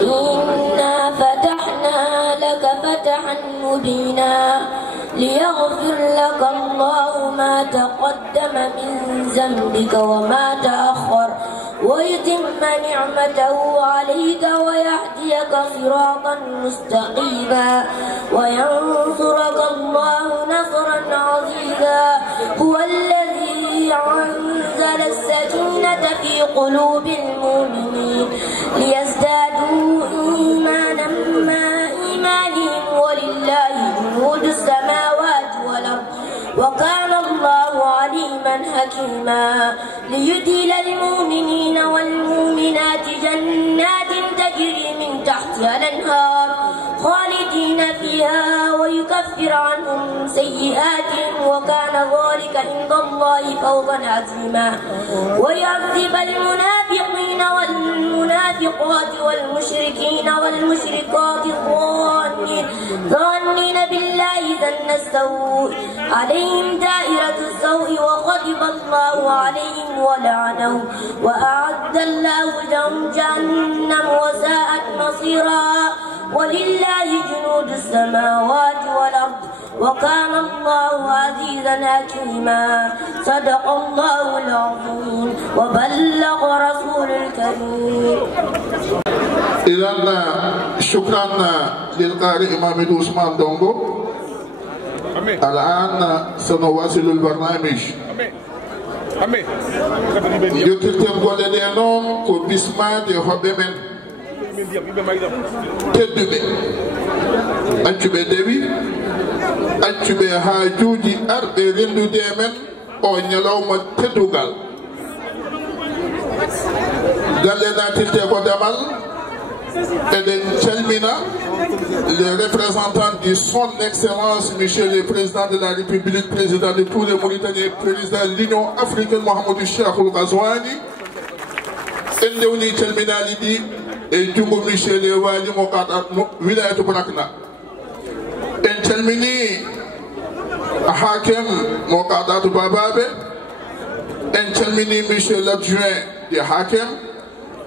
إنا فتحنا لك فتحا مبينا ليغفر لك الله ما تقدم من ذنبك وما تأخر ويتم نعمته عليك ويهديك صراطا مستقيما وينصرك الله نصرا عزيزا هو الذي أنزل السكينة في قلوب المؤمنين ليزدادوا إيمانا مع إيمانهم ولله جنود السماوات والأرض وكان الله عليما حكيما ليدخل المؤمنين والمؤمنات جنات تجري من تحتها الأنهار خالدين فيها ويكفر عنهم سيئاتهم وكان ذلك عند الله فوزا عظيما ويعذب المنافقين والمنافقات والمشركين والمشركات الظانين بالله ظن السوء عليهم دائرة السوء وغضب الله عليهم ولعنهم وأعد الله لهم جهنم وساءت مصيرا ولله جنود السماوات والأرض وكان الله عزيزا حكيما صدق الله العظيم وبلغ رسول الكريم. إذن شكرا للقارئ إمام عثمان دونغو. الآن سنواصل البرنامج. يكتب قولنا كبسمة يحبمن تدبي أنتبه دبي أنتبه هاجوجي أرد رندو ديمن أو نيلوم تدوغال قالنا تلتقو دمال Eden Chelmina, le représentant de son Excellence, Monsieur le Président de la République, Président de tous les Mauritaniens, Président de l'Union africaine, Mohamedou Cheikh Ghazouani, Endeuni Chelmina Lidi, et Djungo Michel et Wali Mokata, Wilayat Brakna. En Chelmini, Hakem Mokata Bababe, en Chelmini, Michel l'adjoint de Hakem.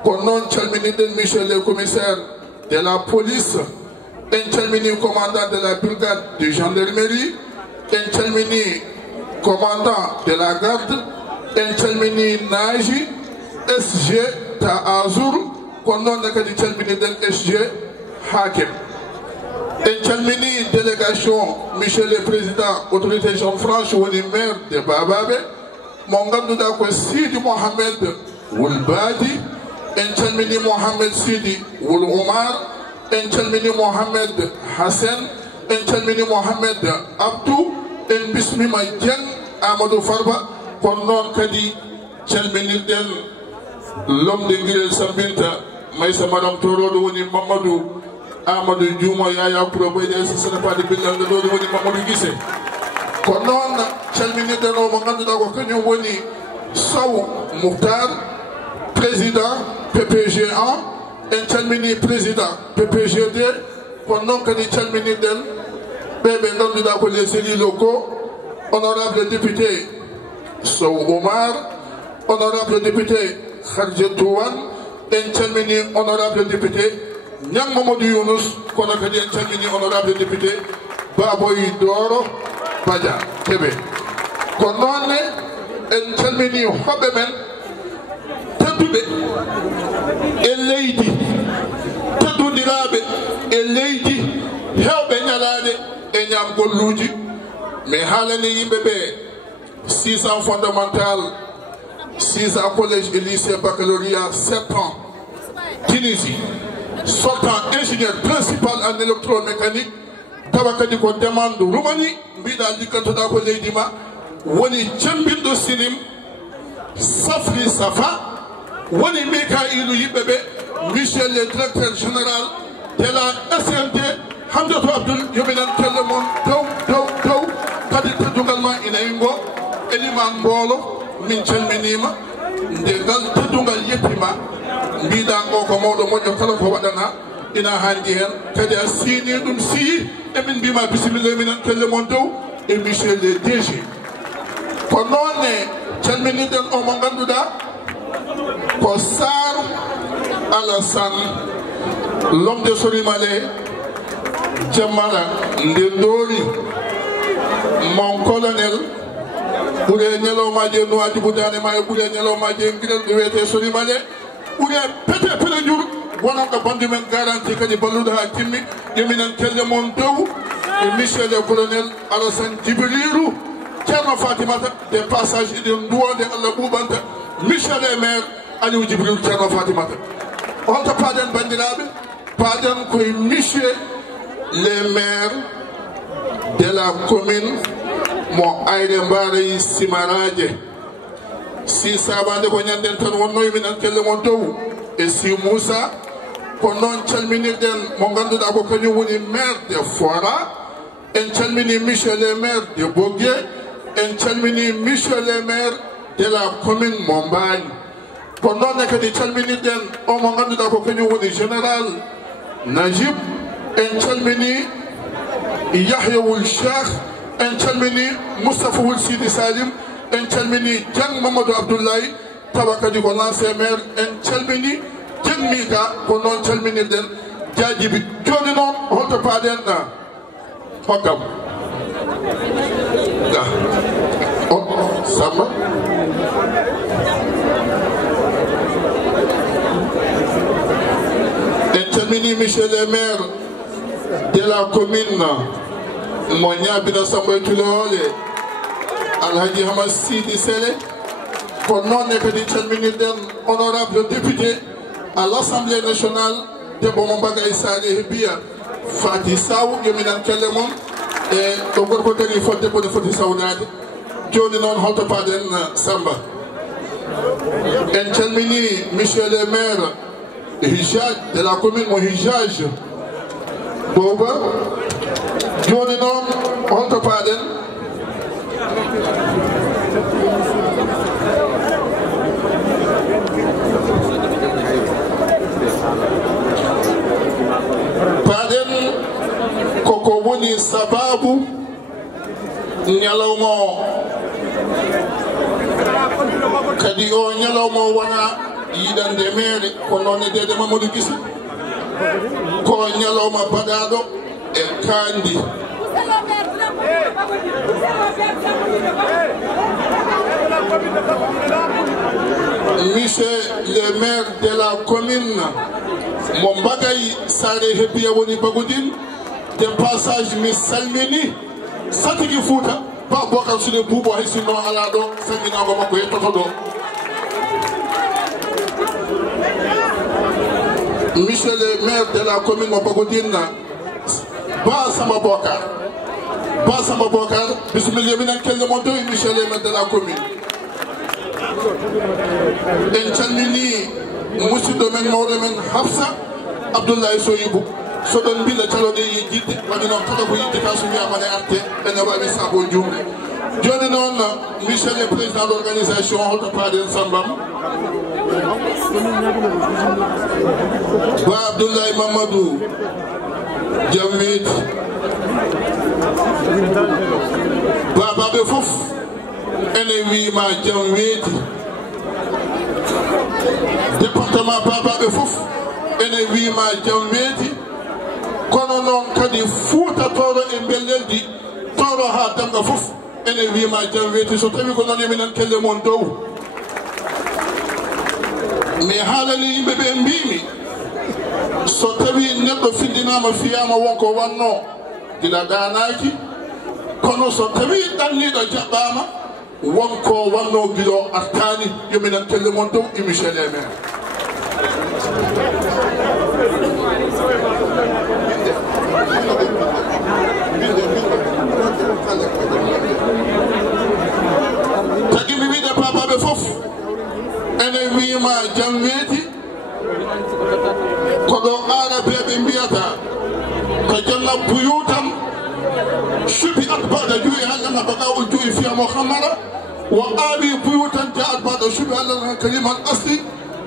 Konon Chalmini Michel le commissaire de la police, un Chalmini commandant de la brigade de gendarmerie, un Chalmini commandant de la garde, un Chalmini Naji, SG ta Azur, Konon Nakadi Chalmini del SG Hakem. Un Chalmini délégation, Michel le président, autorité Jean-François Wani maire de Bababe, Mongandou Dako Sidi Mohamed Wulbadi, Enchalmini Mohamed Sidi Wul Omar, Enchalmini Mohamed Hassan, Enchalmini Mohamed Abdou, En Bismima Jen Amadou Farba, Konon Kadi, Chalmini Del, l'homme de Guilel Sambinta, Maïsa Madame Toro, Wani Mamadou, Amadou Djouma Yaya Proboide, ce n'est pas de bilan de l'eau de Wani Mamadou Gisse. Konon Chalmini Del Omangandou Dago Kenyo Wani, Saou Mouktar, président PPG1, un Chalmini président PPG2, pendant que les Chalmini del, bébé candidat pour les élus locaux, honorable député Sow Omar, honorable député Kharjetouan, un Chalmini honorable député Nyang Mamadou Younous, qu'on a dit un Chalmini honorable député Baboy Doro Badja, Québec. Qu'on a un Chalmini Hobemen, e leydi teddudiraɓe e leydi hewɓe ñalade e ñam golluji mais haalani yimɓeɓe 6 ans fondamental 6 ans collège et lycée baccalauréat 7 ans Tunisie sortant ingénieur principal en électromécanique tawa kadi ko demande Roumanie mbiɗa likkantoɗa ko leydi ma woni cembinɗo sinim safri safa Wani Mikaïlou Yibebe, Michel le directeur général de la SND, Hamdatou Abdul Yominan Telemon, man bolo min calminima ndegal teddungal yeppima mbiɗa ko mawɗo moƴƴo kala ko waɗana ina handi hen kadi a siini ɗum sii emin mbima bisimilla minen kelle mon dow e monsieur le DG ko noonne calminirɗen o mo ganduɗa ko Sar Alassane l'homme de Solimale Jammala nde doori mon colonel ɓuure ñalawmaji nowaji budane ma e ɓuure ñalawmaji guiɗel ɗo wiyete Solimale ɓuure pete pele jur wonon ɗo bandu men garanti kadi balluɗo ha timmi yominen kelle mon dow e monsieur le colonel Alassane Djibril Ceerno Fatimata de passage eɗen duwode Allah ɓuɓanta monsieur le maire Aliou Djibril Ceerno Fatimata holto paaɗen bandiraɓe paaɗen koye monsieur les maires de la commune mo ayre mbaarayi Simaraje si sabande ko ñanden tan wonnoy minen kelle mon dow e si Moussa ko noon calminirɗen mo ganduɗa ko kañum woni maire de Fora en calmini monsieur le maire de Bogué en calmini monsieur le maire de la commune mo Mbagne ko noonne kadi calminirɗen o mo ganduɗa ko kañum woni général Najib en calmini Yahya Wul Cheikh en calmini Moustapha Wul Sidi Salim en calmini Dieng Mamadou Abdoulaye tawa kadi ko l'ancien maire en calmini Dieng Mika ko noon calminirɗen Diadjibi joni noon holto paaɗen hokkam Samba en calmini monsieur le maire de la commune mo ñaabino Samba Tulole Alhaji Hamad Sidi Sele ko noonne kadi calminirɗen honorable député à l'Assemblée nationale debbo mo Bagay Saleh Biya Fati Saw yominen kelle mom e ɗo gorko kadi fo debbo ne foti sawnade joni noon holto paaɗen Samba en calmini monsieur le maire Hijaj de la commune mo Hijaj Boba joni noon holto paaɗen paaɗen koko woni sababu ñalawma o kadi o ñalawma o wona yiɗande meere ko noon e dede Mamadou Gissé ko ñalawma baɗaɗo e kandi monsieur le maire de la commune mo Bagay Saleh Biya woni Bagoudine de passage mi salmini Satigi Fouta Ba Bokar Sule Buubo hay sinno ala ɗo salminago makko yettoto ɗo monsieur le maire de la commune mo Bagoudine Ba Samba Bokar bismillah minen kelle mon dow monsieur le maire de la commune en calmini musidɗo men mawɗo men Hafsa Abdoulaye Soyibou so ɗon mbila caloɗe yi jidde waɗi noon kala ko yidde ka so wiyamane arte ene wawi sabo jumde joni noon monsieur le président d' organisation holto paaɗen Sambam Ba Abdoulaye Mamadou jam weeti babaɓe fof ene wima jam weeti département babaɓe fof ene wima jam weeti kono noon kadi Fouta toro e belleldi toro ha damga fof ene wima jam weeti so tawi ko noon eminen kelle mon dow mi haalani yimɓeɓe mbimi so tawi neɗɗo findinama fiyama wonko wanno gila danaki kono so tawi ɗanniɗo jaɓɓama wonko wanno guilo artani yominen kelle mon dow e monsieur le maire tagi mi wiide babaɓe fof ene wima jam weeti ko ɗo arabeɓe mbiyata ko jalla buyutam subi at baɗa juuyi hallana bagawol juuyi fiyamo hamara وآبي بيوتا جاءت بعد شبه الله كلمة الأصل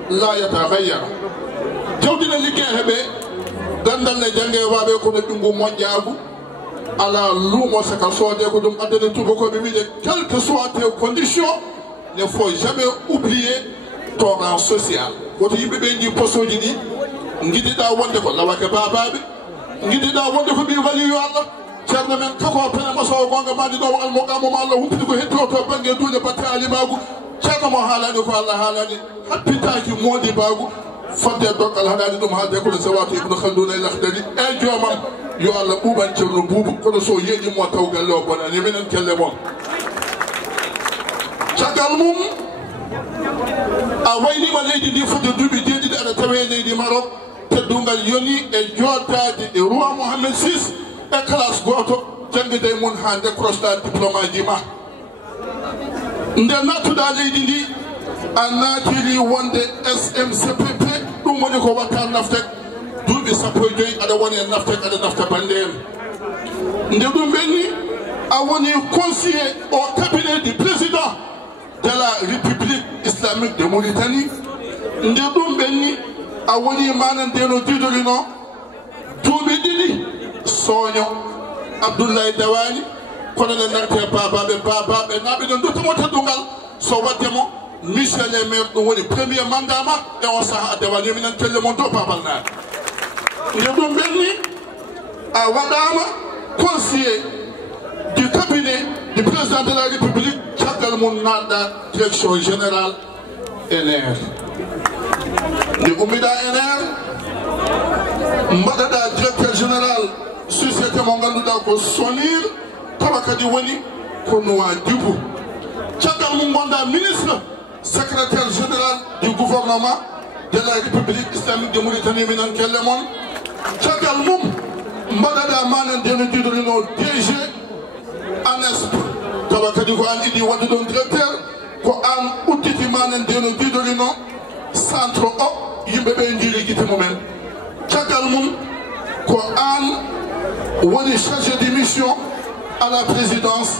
لا يتغير جودنا اللي كهبه دندن لجنجي وابي كنا دنگو موانجابو على l'homme saka soade ko dum adene tout ko be wiide quelles que soient tes conditions ne faut jamais oublier ton rang social ko to yimbe be ndi posoji di ngidi da wonde ko lawake bababe ngidi da wonde ko bi wali yo Allah cerno men kako pena maso gonga madi do al mogamo ma Allah humpiti ko hetto to bange duude batte alimagu cerno mo halani ko Allah halani happitaaki modi bagu fadde dokal hadani dum halde ko sawati ibn khaldun al akhdari e jomam yo Allah buban cerno bubu ko so yeji mo tawgal lo bona ni menen kelle mom cagal mum a wayni ma leydi ndi fodde duubi deedi ada tawe leydi Maroc teddungal yoni e jotaade e roi Mohammed VI e classe goto jangide mun ha décroche la diplomatie ma nde natuda leydi ndi a natiri wonde SMCPP dum woni ko watta naftek duuɓi sappo e joyi aɗa woni e naftek aɗa nafta bande en nde ɗum ɓenni a woni conseiller au cabinet du président de la République islamique de Mauritanie nde ɗum ɓenni a woni manan ndeno didorino duuɓi ɗiɗi soño Abdoulaye Dawani kono ne narte babaɓe naɓe ɗon duttamo teddungal so waddemo Michel le maire ɗum woni premier mandat ma e on saha a Dawani minen telle mon do babal naɗe nde ɗum ɓenni a waɗama conseiller du cabinet du président de la République caggal mum nanɗa direction générale ENER nde ummiɗa ENER mbaɗaɗa directeur général société mo ganduɗa ko SONIR tawa kadi woni ko Nouadhibou caggal mum gonɗa ministre secrétaire général du gouvernement de la République islamique de Mauritanie minen kelle mon caggal mum mbaɗaɗa manan ndeno jiɗorino DG ANESP tawa kadi ko an iɗi wadde ɗon directeur ko an udditi manan ndeno jiɗorino centre o yimɓeɓe jiiri guite mumen caggal mum ko an woni chargé de mission à la présidence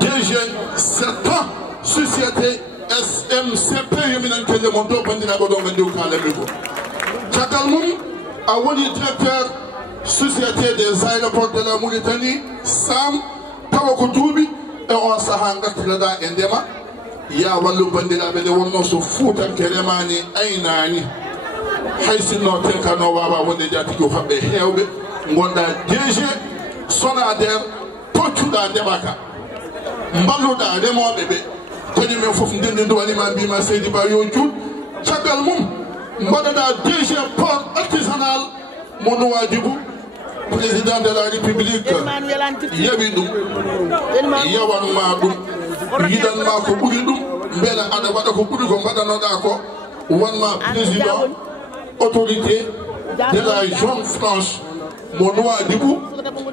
DG 7 ans société SMCP yominen kelle mon do bandiraɓe ɗo gandi ko kalami ko caggal mum a woni directeur société des aéroports de la Mauritanie SAM tawa ko duuɓi e on saha gartireɗa e ndema ya wallu bandiraɓe nde wonno so fuutanke remani aynani hay sinno tenkano wawa wonde jatigi hoɓɓe hewɓe gonɗa DG SONADER toccuɗa ndema ka mballuɗa remoɓe ɓe kañumen foof ndendi duwanima mbima Seydi Ba yo juut caggal mum mbaɗaɗa DG port artisanal mo Nouadhibou président de la République yaɓi ɗum yawanma ɗum yiɗanma ko ɓuuri ɗum beela aɗa waɗa ko ɓuuri ko mbaɗanoɗa ko wonma président autorité de la zone franche mo Nouadhibou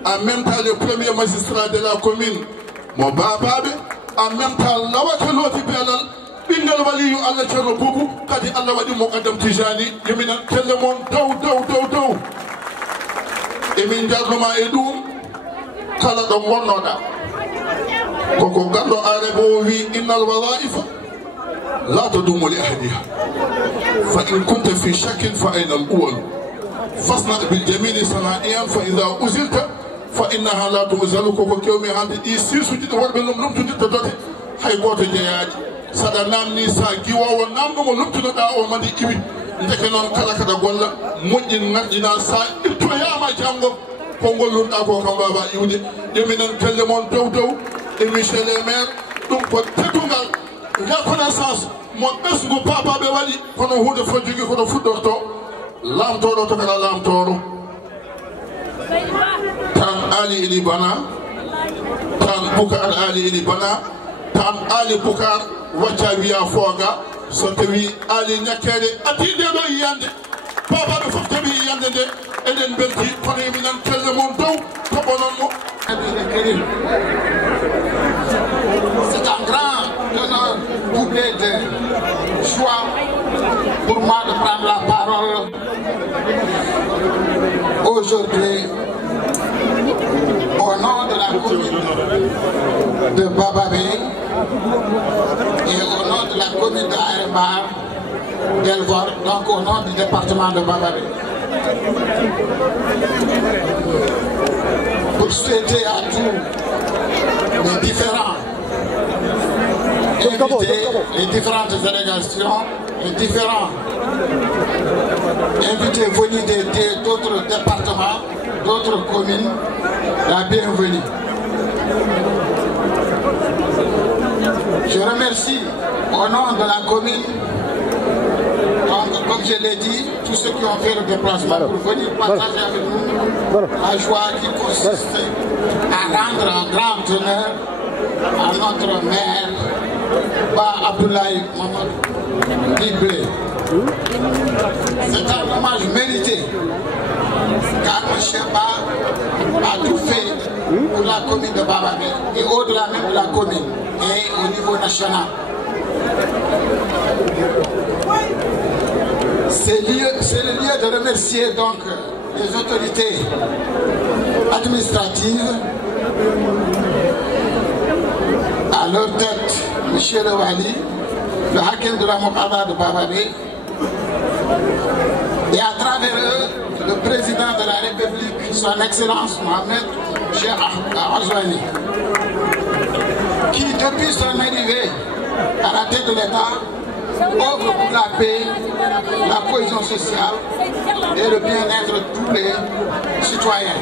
en même temps le premier magistrat de la commune mo babaɓe en même temps lawata looti beelal ɓingal waliyu Allah ceerno Boubou kadi Allah waɗi mo Adam Tijani yominen kelle mon dow emin jarnuma e ɗum kala ɗo gonnoɗa koko ganɗo arebe o wi innal walaifa la tadumu li ahadiha fa in kunta fi shakkin fa ayna al uwal fasna bil jamili sana'iyan fa idha uzilta fa innaha la tuzalu koko kewmi hande ɗi sisuji ɗo worɓe numtudirta dote hay goto jeeyaji saɗa namni sa giwowo namɗomo lumtunoɗa o mandi iwi ndeke noon kala kada golla moƴƴin ŋarƴina sa ittoyama janggo ko gollunɗa ko kam wawa iwde ƴeminen kelle mon dow e monsieur le maire ɗum ko teddugal reconnaissance mo ɓesgu papaɓe waɗi kono hunde fo jogui kono fuɗɗorto lamtoɗo to kala lamtoro tan Ali Ili Bana tan Boucar Ali Ili Bana tan Ali Boucar wacca wiya fooga so tawi Ali ñakkede ati ndeɗo yiyande babaɓe fof tawi yiyande nde eɗen belti kono yiminen kelle mon dow toɓononmo c'est un grand honneur doublé de joie pour moi de prendre la parole aujourd'hui au nom de la commune de Bababé et au nom de la commune d'Aéremar d'Elvor, donc au nom du département de Bababé. Pour souhaiter à tous les différents invités, les différentes délégations, les différents invités venus d'autres départements, d'autres communes, la bienvenue. Je remercie au nom de la commune, donc, comme je l'ai dit, tous ceux qui ont fait le déplacement pour venir partager avec nous la joie qui consiste à rendre un grand honneur à notre maire, Ba Abdoulaye Mamadou Diblé. C'est un hommage mérité, car M. Ba a tout fait pour la commune de Bababé et au-delà même de la commune et au niveau national. C'est le lieu de remercier donc les autorités administratives, à leur tête M. Le Wali, le Hakim de la Mokada de Bababé, et à travers eux, le président de la République, son Excellence Mohamed Cheikh Azouani, qui depuis son arrivée à la tête de l'État, œuvre pour la paix, la cohésion sociale et le bien-être de tous les citoyens.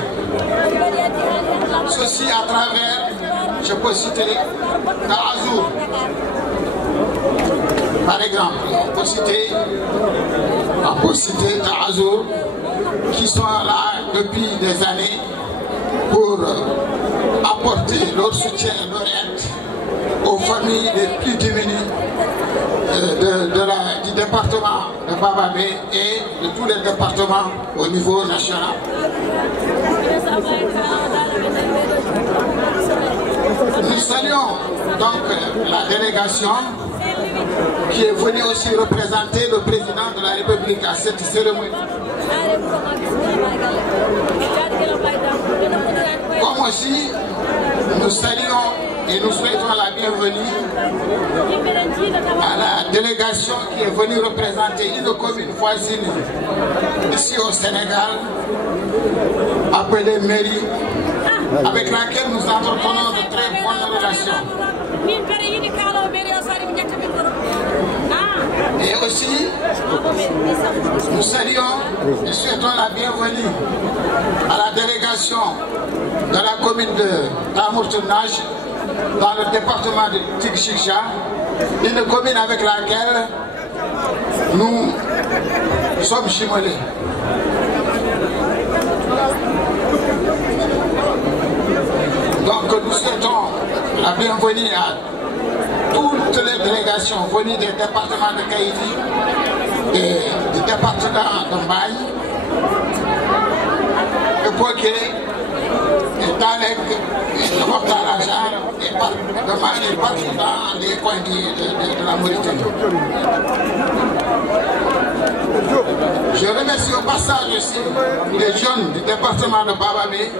Ceci à travers, je peux citer Tahazour, par exemple, on peut citer Tahazour, qui sont là depuis des années pour apporter leur soutien et leur aide aux familles les plus démunies du département de Bababé et de tous les départements au niveau national. Nous saluons donc la délégation qui est venue aussi représenter le président de la République à cette cérémonie. Comme aussi, nous saluons et nous souhaitons la bienvenue à la délégation qui est venue représenter une commune voisine ici au Sénégal, appelée Mairie, avec laquelle nous entretenons de très bonnes relations. Et aussi, nous saluons et souhaitons la bienvenue à la délégation de la commune de Tamourtounage, dans le département de Tikchicha, une commune avec laquelle nous sommes jumelés. Donc nous souhaitons la bienvenue à toutes les délégations venues des départements de Kaïdi et du département de Mbaye, de Poké, et d'Alec, et de Mokhtar-Ajar, et partout dans les coins de la Mauritanie. Je remercie au passage aussi les jeunes du département de Bababé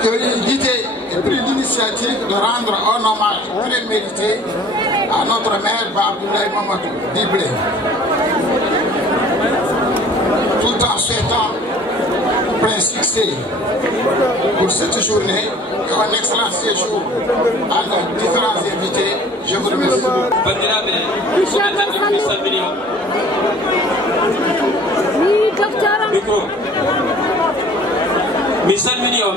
qui ont eu l'idée et pris l'initiative de rendre un hommage très mérité à notre maire Ba Abdoulaye Mamadou Diblé, tout en souhaitant plein succès pour cette journée et un excellent séjour à nos différents invités. Je vous remercie. Micro. Misal million,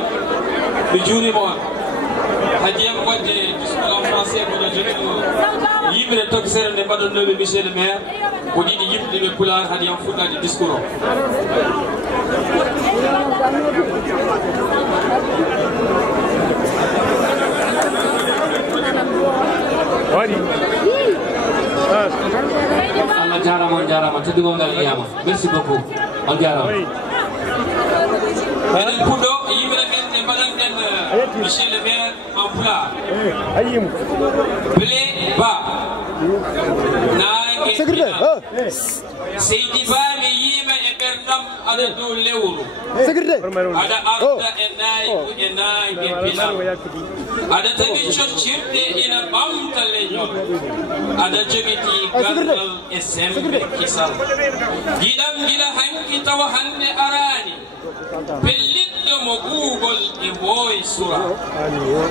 le jury moi. Hadiam Wadje, discours en français pour le jury. Yves le toxer n'est pas donné de Michel le maire. Pour dire Yves le poulard Hadiam Fouta du discours. Allah jarama teddugongal yama. Merci beaucoup. On jarama. Enen puɗɗo yimɓe men ɓe mbaɗanɗen monsieur le maire en plat blé ba nangue Seydi Ba mi yiima e ɓerdam ada do lewru ada arda e nayi be pilal ada tagi coccirde ina ɓamta leñol ada jogiti gandal e sembe kisal giɗam gila hanki tawa hande arani pelliɗɗo mo guugol e boy sura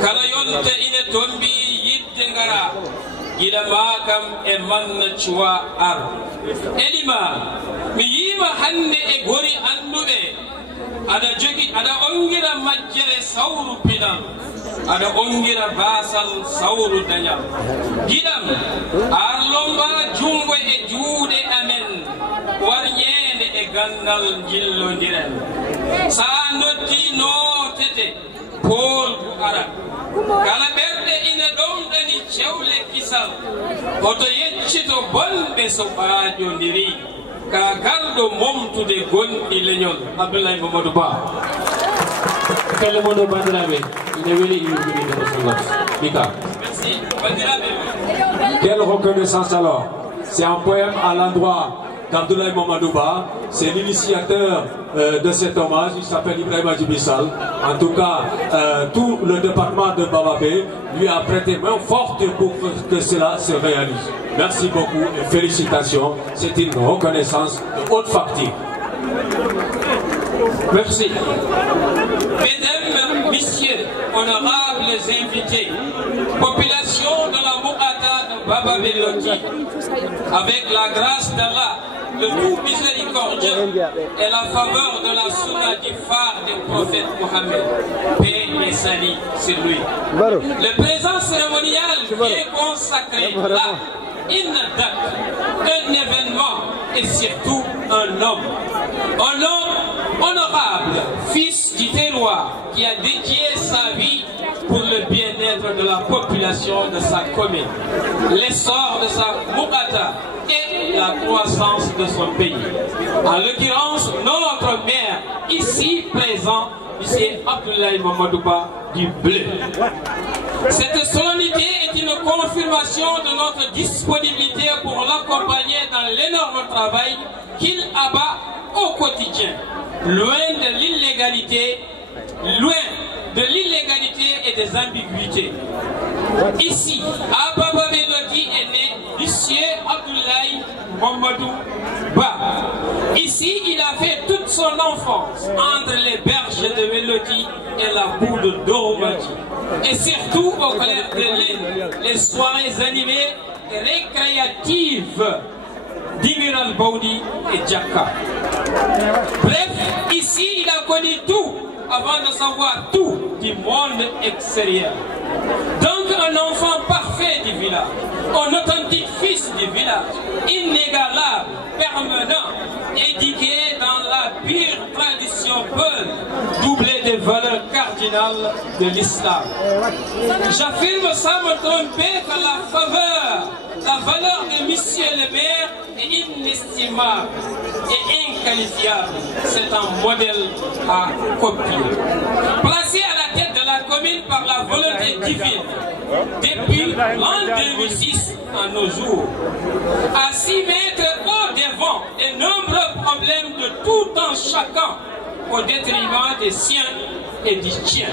kala yonta ina tombi yidde ngara gila makam e manna cuwa ar elima mi yima hande e gori anduɓe ada jogi ada ongira majjere sawru pinal ada ongira basal sawru dañal giɗam ar lomba jungo e juuɗe amen warñede e gandal jillodiren sa noddi notete polgu ara kala ɓerɗe ina ɗomɗani cewle kisal oto yeccito bonɓe so ɓaajodiri ka garɗo momtude gonɗi leñol Abdoulaye Mamadou Ba kelle moɗo bandiraɓe ine weeli yurguide Sallat Mika. Merci bandiraɓe. Quelle reconnaissance alors? C'est un poème à l'endroit d'Abdoulaye Mamadou Ba, c'est l'initiateur de cet hommage, il s'appelle Ibrahima Djibissal. En tout cas, tout le département de Bababé lui a prêté main forte pour que cela se réalise. Merci beaucoup et félicitations, c'est une reconnaissance de haute facture. Merci. Mesdames, messieurs, honorables invités, population de la Moukata de Bababé Loti, avec la grâce d'Allah, le tout miséricordieux et la faveur de la sunna du phare du prophète Mohammed, paix et salut sur lui. Le présent cérémonial est consacré à une date, un événement et surtout un homme. Un homme honorable, fils du terroir, qui a dédié sa vie pour le bien-être de la population de sa commune, l'essor de sa Moukata et la croissance de son pays. En l'occurrence, notre maire, ici présent, M. Abdoulaye Mamadou Ba du Bleu. Cette solennité est une confirmation de notre disponibilité pour l'accompagner dans l'énorme travail qu'il abat au quotidien, loin de l'illégalité, et des ambiguïtés. Ici, à Bababé Loti est né Monsieur Abdoulaye Mamadou Ba. Ici, il a fait toute son enfance entre les berges de Mélodie et la boue de Doromati. Et surtout au clair de lune, les soirées animées et récréatives d'Imiral Baudi et Djaka. Bref, ici, il a connu tout avant de savoir tout du monde extérieur. Donc un enfant parfait du village, un authentique fils du village, inégalable, permanent, éduqué dans la pure tradition peul, doublé des valeurs cardinales de l'islam. J'affirme sans me tromper que la valeur de Monsieur le maire est inestimable et inqualifiable. C'est un modèle à copier. Placé à la tête de la commune par la volonté divine, depuis l'an 2006 à nos jours, à s'y mettre au devant des nombreux problèmes de tout un chacun, au détriment des siens et du tien.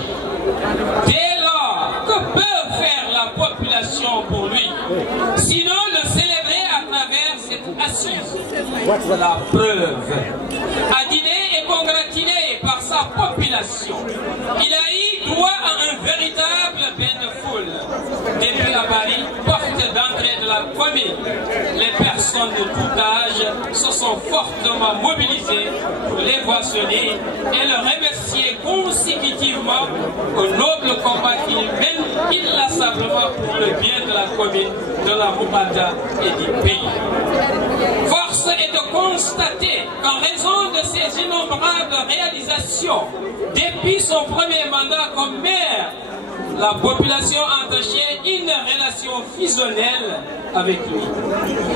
Dès lors, que peut faire la population pour lui, sinon le célébrer à travers cette assise? La preuve. Adiné et congratuler par sa population, il a eu droit à un véritable bain de foule. Depuis la Paris, porte d'entrée de la commune, les personnes de tout âge se sont fortement mobilisées pour l'évoisonner et le remercier consécutivement au noble combat qu'il mène inlassablement pour le bien de la commune, de la Moukata et du pays. Force est de constater qu'en raison de ses innombrables réalisations, depuis son premier mandat comme maire, la population entretient une relation fusionnelle avec lui.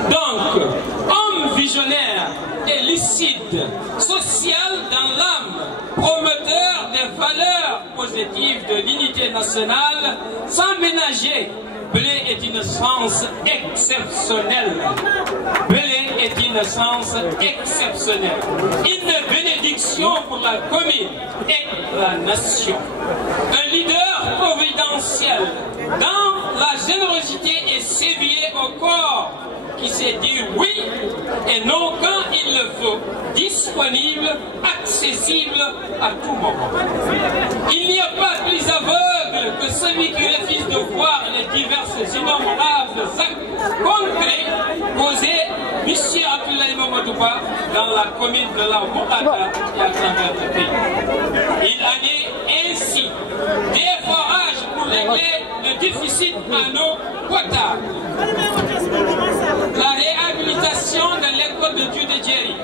Donc, homme visionnaire et lucide, social dans l'âme, promoteur des valeurs positives de l'unité nationale, sans ménager, Blé est une chance exceptionnelle. Blé est une naissance exceptionnelle, une bénédiction pour la commune et la nation. Un leader providentiel dans la générosité et sévillé au corps, qui sait dire oui et non quand il le faut, disponible, accessible à tout moment. Il n'y a pas plus aveugle que celui qui refuse de voir les diverses innombrables actes concrets posés M. Abdoulaye Mamadouba dans la commune de la Mourata et à travers le pays. Il en est ainsi des forages pour régler le déficit en eau potable, la réhabilitation de l'école de Dieu de Djeri,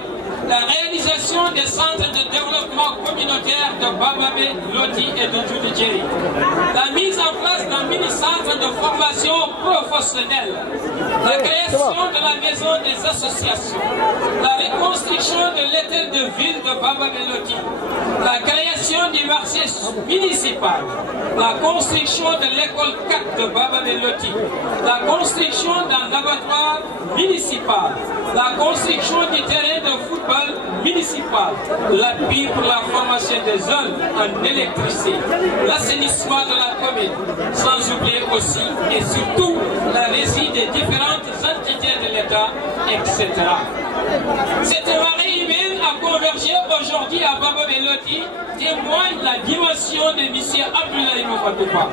la réalisation des centres de développement communautaire de Bababé, Loti et de Dieu de Djeri, la mise en place d'un mini-centre de formation professionnelle, la création de la maison des associations, la reconstruction de l'hôtel de ville de Bababé Loti, la création du marché municipal, la construction de l'école 4 de Bababé Loti, la construction d'un abattoir municipal, la construction du terrain de football municipal, l'appui pour la formation des jeunes en électricité, l'assainissement de la commune, sans oublier aussi et surtout la régie des différentes entités de l'État, etc. Cette marée humaine a convergé aujourd'hui à Bababé Loti témoigne la dimension de M. Abdoulaye Mamadouba,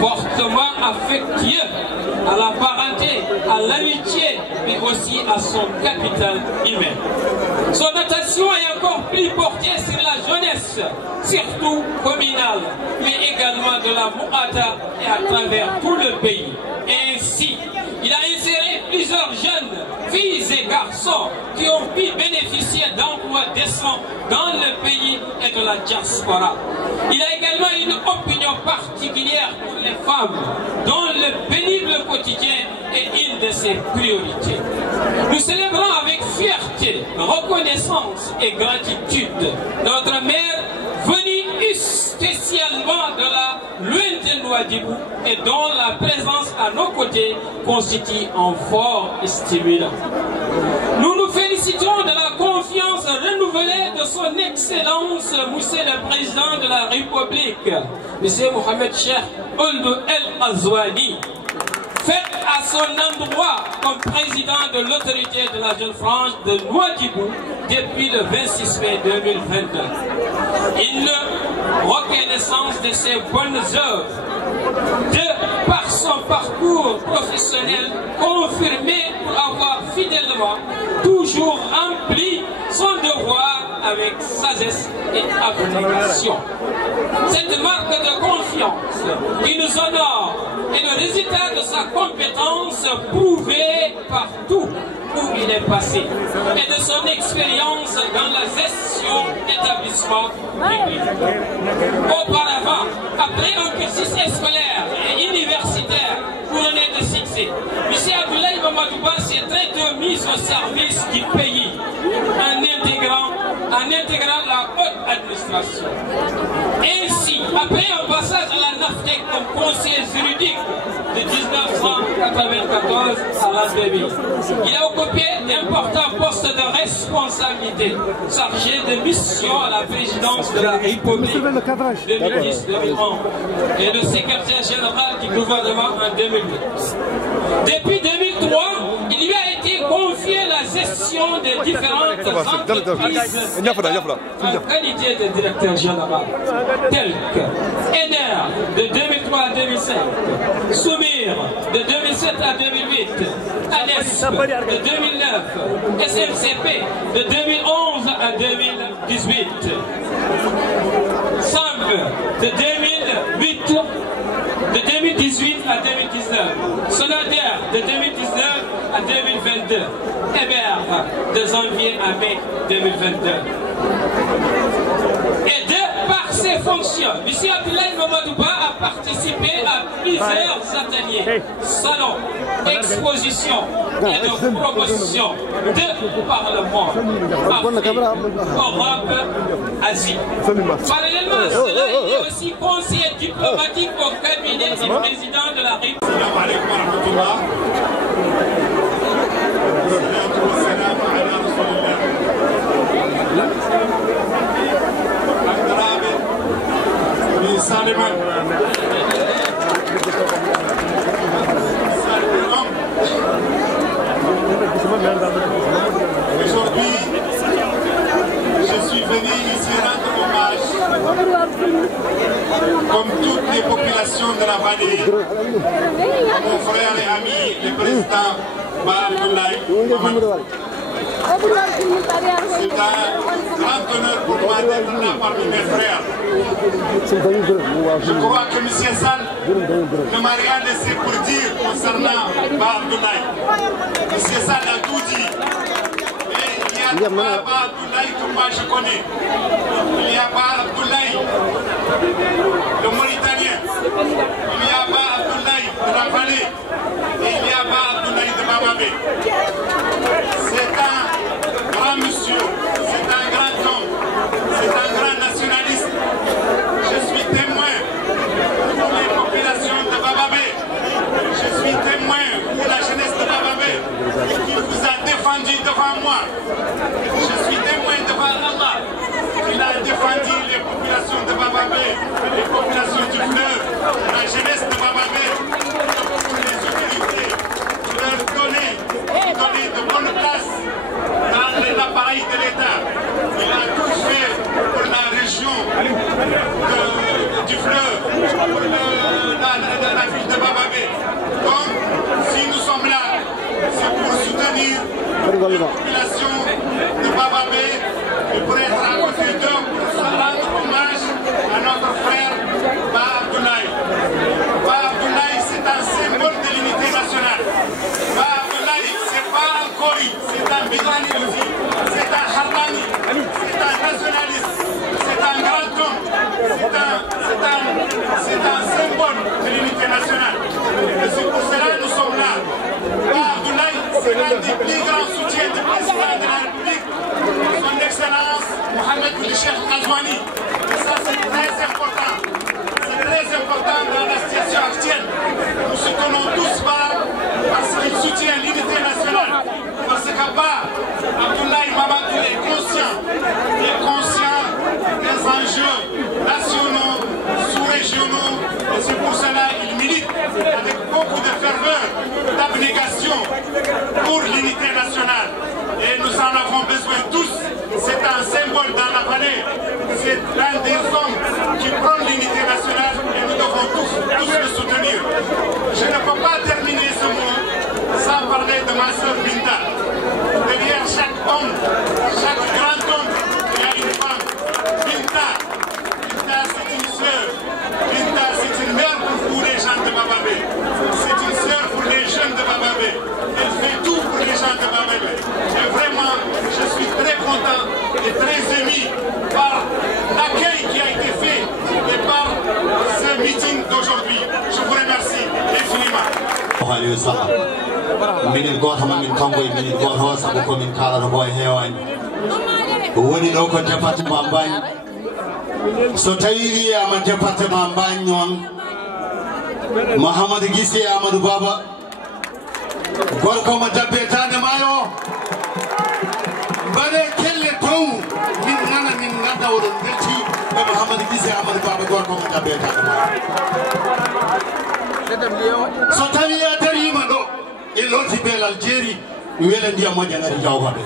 fortement affectueux à la parenté, à l'amitié, mais aussi à son capital humain. Son attention est encore plus portée sur la jeunesse, surtout communale, mais également de la Mourata et à travers tout le pays. Ainsi, il a inséré plusieurs jeunes, filles et garçons qui ont pu bénéficier d'emplois décents dans le pays et de la diaspora. Il a également une opinion particulière pour les femmes, dont le pénible quotidien est une de ses priorités. Nous célébrons avec fierté, reconnaissance et gratitude notre mère venue spécialement de la lointaine Ouadhibou et dont la présence à nos côtés constitue un fort stimulant. Nous nous félicitons de la confiance renouvelée de son Excellence, Monsieur le Président de la République, M. Mohamed Cheikh Ould El Azouani, fait à son endroit comme président de l'autorité de la jeune France de Nouadhibou depuis le 26 mai 2022. Une reconnaissance de ses bonnes œuvres, de par son parcours professionnel confirmé pour avoir fidèlement toujours rempli son devoir avec sagesse et abnégation. Cette marque de confiance qui nous honore est le résultat de sa compétence prouvée partout où il est passé et de son expérience dans la gestion d'établissements publics. Auparavant, après un cursus scolaire et universitaire couronné de succès, M. Abdoulaye Mamadouba s'est très tôt mis au service du pays en intégrant la haute administration. Ainsi, après un passage à la NAFTEC comme conseiller juridique de 1994 à l'an 2000, il a occupé d'importants postes de responsabilité, chargé de mission à la présidence de la République 2010-2011 et de secrétaire général du gouvernement en 2008. Depuis 2003, il lui a été confié la gestion des différentes entreprises en qualité de directeur général, tels que ENER de 2003 à 2005, Soumir de 2007 à 2008, ANESP de 2009, SMCP de 2011 à 2018, SAMB de 2008 de 2018 à 2019, Sonader de 2019 à 2022, EBER de janvier à mai 2022. Et de par ses fonctions, M. Abdoulaye Mamadouba a participé à plusieurs ateliers, salons, expositions et de promotions de par le monde, Afrique, Europe, Asie. Parallèlement à cela, il est aussi conseiller diplomatique au cabinet du président de la République. Aujourd'hui, je suis venu ici rendre hommage, comme toutes les populations de la vallée, à mon frère et ami, le président Ba Abdoulaye. C'est un grand honneur pour moi d'être là parmi mes frères. Je crois que M. Sall ne m'a rien laissé pour dire concernant Ba Abdoulaye. M. Sall a tout dit. Et il y a Ba Abdoulaye que moi je connais. Il y a Ba Abdoulaye, le Mauritanien. Il y a Ba Abdoulaye de la vallée. Et il y a Ba Abdoulaye de Bababé. C'est un grand monsieur, c'est un grand homme, c'est un grand nationaliste. Je suis témoin pour les populations de Bababé. Je suis témoin pour la jeunesse de Bababé qui vous a défendu devant moi. Je suis témoin devant Allah. Il a défendu les populations de Bababé, les populations du fleuve, la jeunesse de Bababé, pour les autorités, pour leur donner de bonnes places dans l'appareil de l'État. Il a tout fait pour la région du fleuve, pour la ville de Bababé. Donc, si nous sommes là, c'est pour soutenir la population de Bababé et pour être à côté d'eux, pour rendre hommage à notre frère Ba Abdoulaye. Ba Abdoulaye, c'est un symbole de l'unité nationale. Ba Abdoulaye, c'est pas un Kori, c'est un Bidani aussi, c'est un Harbani, c'est un nationaliste, c'est un grand homme, c'est un symbole de l'unité nationale. Et c'est pour cela que nous sommes là. Ba Abdoulaye, c'est l'un des plus grands soutiens du président de la République, son Excellence Mohamed Ould Cheikh Ghazouani. Et ça, c'est très important. C'est très important dans la situation actuelle. Nous soutenons tous Ba parce qu'il soutient l'unité nationale. Parce que Ba Abdoulaye Mamadou est conscient des enjeux nationaux, sous-régionaux. Et c'est pour cela qu'il milite avec beaucoup de ferveur, d'abnégation pour l'unité nationale. Et nous en avons besoin tous. C'est un symbole dans la vallée. C'est l'un des hommes qui prend l'unité nationale et nous devons tous le soutenir. Je ne peux pas terminer ce mot sans parler de ma soeur Binta. Derrière chaque homme, chaque grand homme, il y a une femme. Binta, c'est une soeur. Binta, c'est une mère pour vous les gens de Bababé. C'est une soeur pour les jeunes de Bababé. Elle fait tout pour les gens de Bababé. Et vraiment, je suis très content et très ému par l'accueil qui a été fait et par ce meeting d'aujourd'hui. Je vous remercie infiniment. Minute goto min kanko e minute goto sabu komin kalata ko e hewani woni ɗo ko département Mbagne so tawi wiyama département Mbagne noon Mahamadou Guissé Amadou Baba gorko mo dabbetade maayo mbaɗe kelle tow min nana min gadda oɗon belti e Mahamadou Guissé Amadou Baba gorko mo dabbetade maayo so tawi a darima ɗo e loti belal jeeri wela ndiyam moƴƴanari jawbaɓe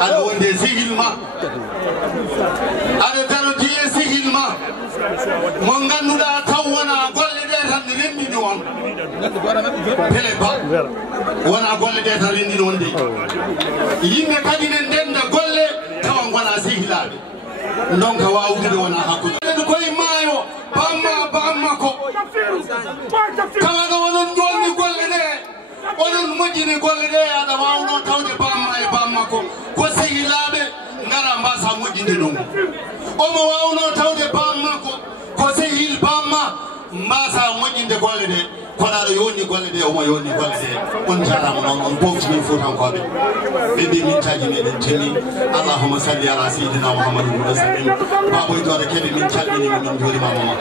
aɗa wonde sihil ma aɗa darodi e sihil ma mo ganduɗa taw wona golle ɗe tan ne renndini on pele ba wona golle ɗe tan renndini on de yimɓe kadi ne ndenda golle tawa gona sihilaɓe donka wawdude wona hakkude koye maayo bamma ko kawaɗo oɗon jolni golle ɗe oɗon moƴƴini golle ɗe aɗa wawno tawde bamma e bamma ko sehilaɓe gara mbasa moƴƴinde ɗum omo wawno tawde bamma ko sehil bamma mbasa moƴƴinde golle ɗe koɗaɗo yoni golle ɗe omo yoni golle ɗe on jarama noon on ɓowtini fuutankoɓe ɓe mbi mintaji meɗen telli allahumma salli ala seydina mouhamadou wa sallim baboytore keɓe min calminima min juurimamama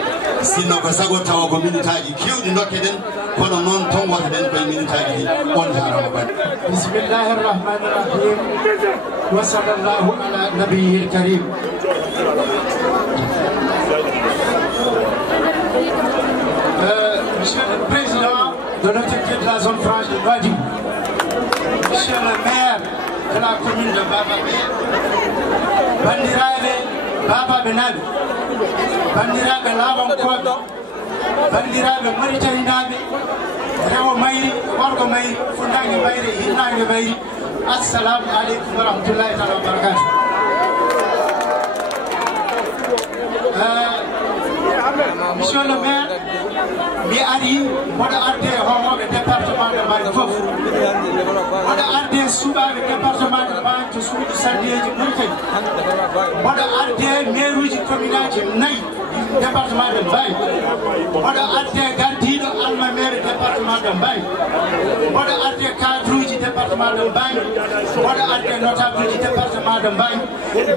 sinno ko sago tawa ko minutaji kewɗi dokkeɗen kono noon tongotoɗen koye minutaji ɗi on jarama bani bismillahi rrahmani rrahim wa sallallahu ala nabiyil karim Monsieur le Président de l'autorité de la zone franche de Nouadhibou, Monsieur le maire de la commune de Bababé, bandiraɓe Bababé naɓe, bandiraɓe Labankoɓe, bandiraɓe Mauritanie naɓe, rewo mayri, worgo mayri, funnague mayri, hirnague mayri, assalamu aleykum wa rahmatullahi taala wa barakatuh. Monsieur le maire, mi ari mboɗo arde homoɓe département de Mbaye fof mboɗo arde suuɓaɓe département de Mbaye to suuɗi sandiyeji Mauritanie mboɗo arde maire uji commune aji 4 département de Mbaye mboɗo arde gardiɗo alma maire département de Mbaye mboɗo arde cadre uji département de Mbaye mboɗo arde notable uji département de Mbaye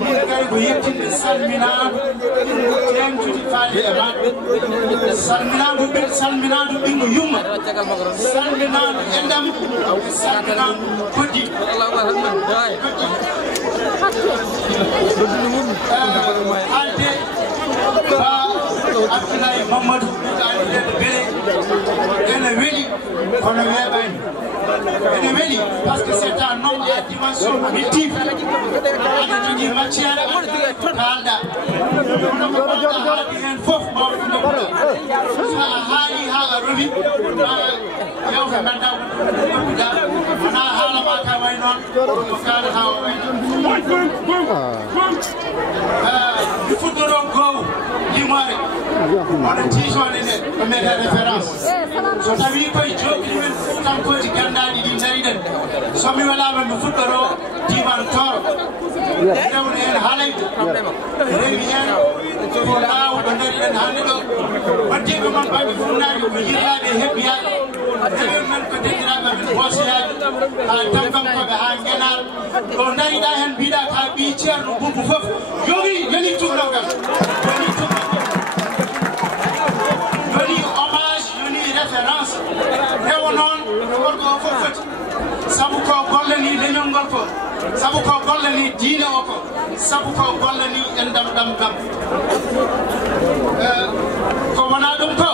min gari ko yettinde salminaɗo tentude faali e maɓɓe salminaɗo ɓingo yumma salminaɗo endam salminaɗo koddi haalde ba Abdoulaye Mamadou ɗaɗiɗeɗe beele ene weeli kono weeɓani ene weeli par ce que c'est un homme à dimension multiple aɗa jogui matiére kalɗa ono ko gonɗa haaldi hen foof mawɗo dokkuɗa sa haali ha a rowi yewta ganda dokkuɗa wona haalama ka way noon ko kalata o way noon mi fuɗɗoro gow limore oɗo tiisone nde ko mbiyete référence so tawi koye joɓiɗi men fuutankoji gandaɗi ɗi dariɗen somi welama mi fuɗɗoro diwan toro rewne hen haalayde rewi hen ko lawɗo dariɗen hande ɗo waddiɓe mon baɓe funnaɓe ko yirlaɓe hebbiyaɓe rewi men ko deƴiraɓe men boosoyaɓe ha tambankoɓe ha guenar ɗo dariɗa hen mbiɗa ka ɓi ceerno bubbu foof yoni tugnawgal yoni hommage yoni référence rewo noon no worgo o fof foti saabu ko gollani leñol ngol ko saabu ko gollani diine o ko saabu ko gollani endam ɗam ko wona ɗum to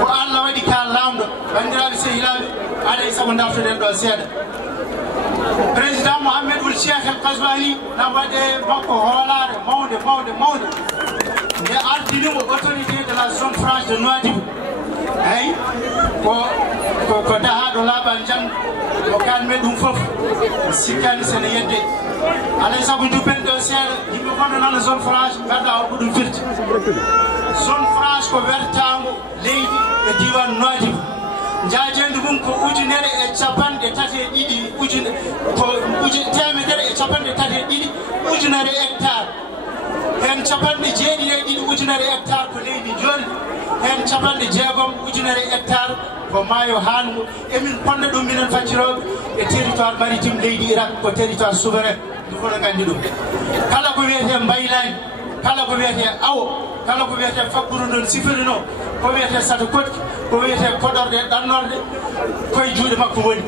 ko Allah waɗi ka lamɗo bandiraɓe sehilaɓe alay saago dartoɗen ɗo seeɗa président Mohamed Ould Cheikh El Kasbani nam waɗe makko hoolare mawde nde ardinimo autorité de la zone franche de Nouadhibou eyi ko dahaɗo laaɓal jam o kalme ɗum foof sikkani sene yedde alay saago juppen ɗo seeɗa yimɓe gonɗo nana zone franche gadda o ko ɗum firti zone franche ko wertago leydi e diwan Nouadhibou jaajede mum ko ujunere e capanɗe tati e ɗiɗi temedere e capanɗe tati e ɗiɗi ujunere hectare hen capanɗe jeeɗiɗi e ɗiɗi ujunere hectare ko leydi joldi hen capanɗe jeegom ujunere hectare ko maayo hango emin ponno ɗum minen facciroɓe e territoire maritime leydi Irak ko territoire souverain ndu fono gandi ɗum kala ko wiyete mbaylani kala ko wiyete awo kala ko wiyete fakkuru ndon sifirino ko wiyete sato kotki ko wiyete koɗorde ɗannorde koye juuɗe makko woni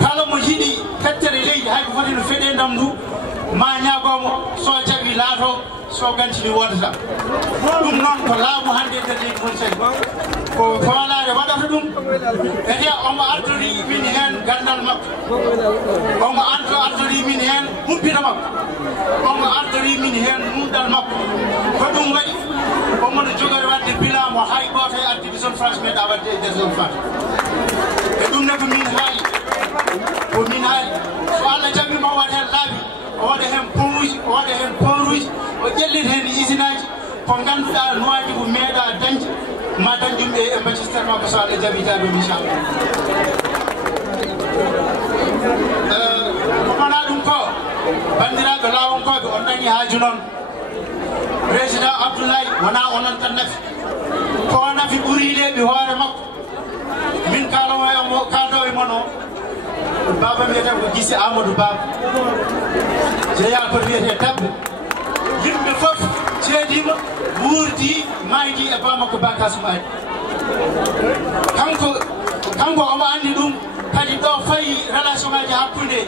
kala mo yiɗi fettere leydi hay ko foti no feɗe ndam ndu ma ñagomo so jaɓi laato so gantini wodata ɗum noon ko laamu hande nder leydi Mauritanie ko hoolare waɗata ɗum edi omo ardori min hen gandal makko omo ardori min hen humpina makko omo ardori min hen mumɗal makko ko ɗum waɗi omono jogori wadde bilan mo hay goto e ardiɓe zone franche meeɗa wadde e nder zone franche e ɗum ne ko min haali so Allah jaɓi mo waɗa hen laabi o waɗa hen pomuji o waɗa hen poruji o ƴellita hen usine aji ko ganduɗa Nouadhibou meeɗa dañde ma dañɗum e magistére makko so Allah jaɓi ɗum inchallah ko wona ɗum ko bandiraɓe lawonkoɓe on dañi haaju noon président Abdoulaye wona onon tan nafi ko nafi ɓuri leeɓi hoore makko baba wiyete ko Gisi Amadou Baba jeeya ko wiyete dabbe yimɓe fof ceedima wuurdi maydi e bama ko Bakasum Adi kanko omo andi ɗum kadi ɗo fayi relation ngaji hakkude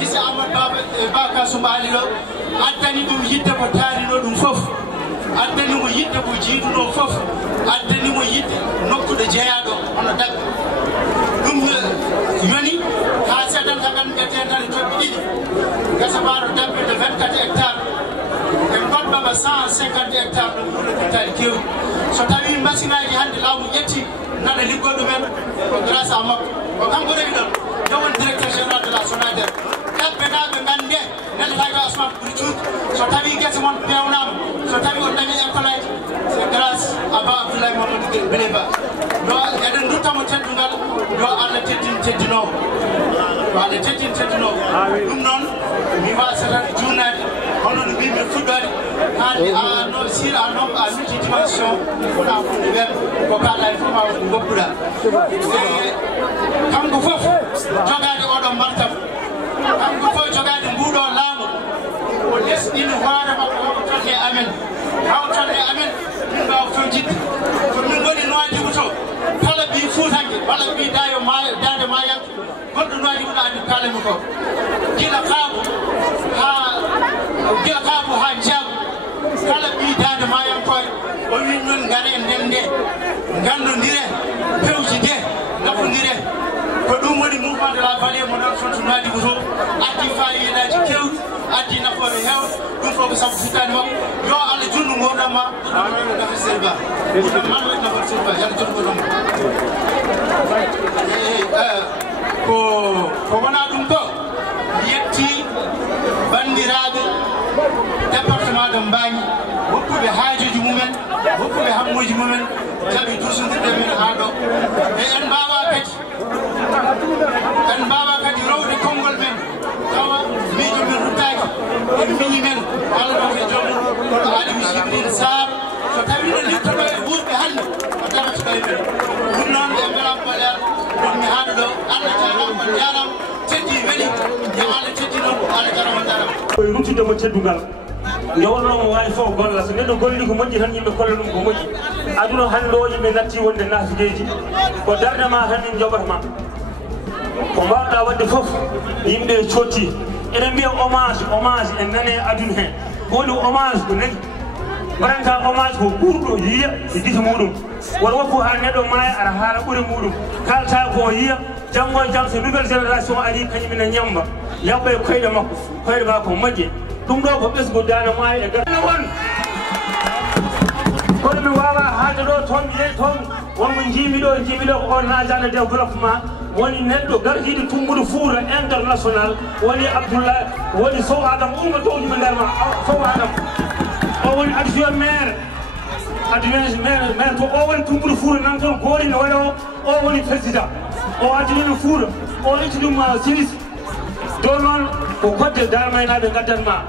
Gisi Amadou Baba e Bakasum Ali ɗo addani ɗum yidde ko taarino ɗum fof addani mo yidde ko jiiduno fof addani mo yidde nokkude jeeyaɗo hono dabbe ɗum yoni ha sedanta ganduɗetedare toɓɓe ɗiɗi gasa maaro dabbe de 24 hectares e goɗɗoma 150 hectares ɗum ɗuɗo hectares kewɗi so tawi machinaji hannde laamu ƴetti nana liggo ɗumen ko grâce à makko ko kanko rewi ɗon jowon directeur général de la SONADER dabbe naɓe gande neldataɓe asmat ɓuri cuuɗi so tawi guese mon pewnama so tawi on dañi école aji c'est grâce à Ba Abdoulaye Mamadou Beleba yo eɗen duttamo teddungal yo Allah teddinowo yo Allah teddinowo ɗum noon mi wasata jurnade hono no mbimi fuɗɗode haalde sur un nombre à multidimension wona hunde weɓ ko kalɗa e fof ma woni goppuɗa kanko fof jogade oɗon martaba kanko fof jogade mbuɗo laamu o lesɗini hoore makko homo tolle amen haw tolle amen min mbawa fewjidde ko min goni Nouadhibou to kala ɓi Fuutanke walla ɓi dande Mayanke gonɗo Nouadhibou ɗo andi kalami ko gila kaabu ha jaabu kala ɓi dande Mayankoye o wi non ngare ndende gandodire pewjide nafodire ko ɗum woni mouvement de la vallée mo ɗon fonto Nouadhibou to addi fayidaji kewɗi addi nafoore hewde ɗum fof ko sabu futtani makko yo Allah junnu ngoɗon ma nafa selba ɗum man waɗi nafa selba yalla junnu ngoɗon ko wona ɗum ko yetti bandiraɓe département de Mbagni woppuɓe haajuji mumen woppuɓe hammuji mumen jaɓi dursodirde men ha ɗo e en mbawa kadi rowde konngol men tawa miijo men ruttaki e miñi men Allah ɗo e joomum Aliou Jibril Sarr so tawi no littoɗo e wuurɓe hannde o daratoɗo e men ɗum noon e mbelam ɓoɗer wonmi haɗo ɗo Allah jarama on jarama teddi weeli yo Allah teddi noon Allah jarama jarama koye ruttudemo teddugal yownomo wawi fof golla so neɗɗo golli ko moƴƴi tan yimɓe kolla ɗum ko moƴƴi aduna hannde o yimɓe natti wonde nasideji ko dardema tan en joɓatama ko mbawɗa wadde fof yimɓe cotti eɗen mbiya hommage en nane aduna he woni hommage ko nagi mbaɗanta hommage ko ɓurɗo yiiya e gite muɗum woto woppu ha neɗɗo maaya aɗa haala ɓuure muɗum kalta ko yiiya janggo e jaam so nouvelle génération ari kañumina ñamba yabɓa e koyɗe makko koyɗe ma ko moƴƴe ɗum ɗo ko ɓesgu dana maayi e gane won kono mi wawa haalde ɗo toon mi yeyi toon wonmo jiimi ɗo ko on agent de développement woni neɗɗo gardiɗo tummuɗo Fouta international woni Abdoulaye woni Sow Adam ummatowjuma nder ma Sow Adam o woni adjoint maire to o woni tummuɗo Fouta nan toon goori no waɗa o woni président o addinino Fouta o itti ɗum sinis do noon ko godde darmaynaɓe gaddanma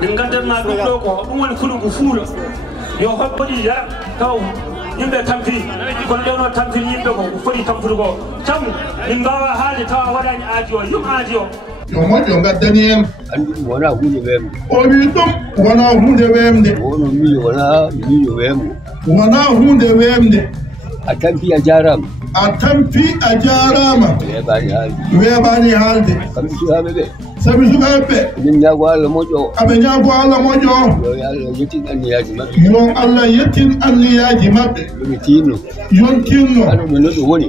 min gaddanma ɗum ɗo ko ɗum woni kuɗum ko Fouta yo hoɓɓoɗi yara taw yimɓe tampiri kono ɗewno tampiri yimɓe ko foti tampude ko tam min mbawa haalde tawa waɗani aadi o yum aadi o yo moƴƴo gaddani en andi ɗum wona hunde wemde o wi ɗum wona hunde wemde wono miijo wona miijo wemde wona hunde wemde a tampi a jarama a tampi a jarama weeɓani haalde kamɓe sukaɓe ɓe sabi sukaɓe ɓe emin ñaago Allah moƴƴo o aɓe ñaago Allah moƴƴo o yo Allah yettin anniyaji maɓɓe yo Allah yettin anniyaji maɓɓe yomi tinno yon tinno kala ɗo neɗɗo woni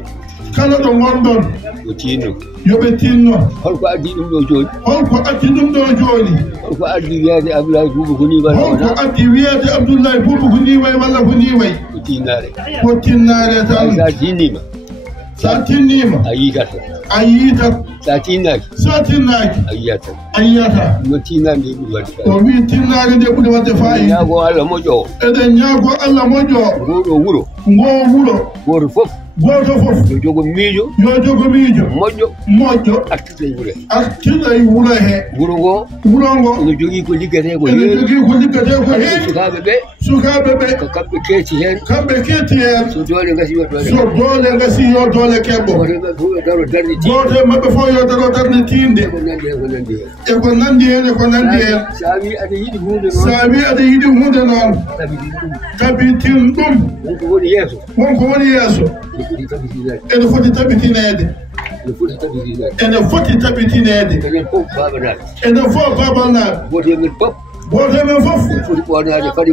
kala ɗo gonɗon yo tinno yoɓe tinno holko addi ɗum ɗo joni holko addi ɗum ɗo joni holko addi wiyade Abdoulaye Boubou ko ni walla holko addi wiyade Abdoulaye Boubou ko ni way walla ko ni way ko tinnare tan sa tinnima sa tinnima a yitat a yitat sa tinnaki a yiyata ɗum tinnade nde ɓuuri wadde o wi tinnade nde ɓuuri wadde fayi ñaago Allah moƴƴo o eɗen ñaago Allah moƴƴo o ngoɗo wuuro ngo wuuro goto fof goto fof yo jogo miijo yo jogo miijo moƴƴo artilay wuro he wuro ngo ene jogii ko liggete ko heewi sukaaɓe ɓe ko kamɓe keeti heen so doole ngasi yo doole keɓɓo goto maɓɓe fof yo daro darde tinde e ko nandi hen sa wi aɗa yiɗi hunde noon tabitin ɗum wonko woni yeeso ene foti tabitinede ene fof babalnaɓe goto men fof foti ko ɓornade paɗe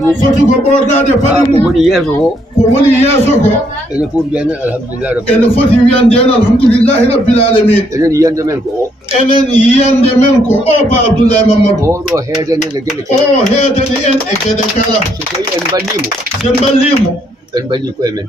mum ko woni yeeso ko ene foti wiyande en alhamdulillahi rabbil alamin enen yiyande men ko o ba Abdoulaye Mamadou o heedani en e gueɗe kala so tawi en ballimo en balli koye men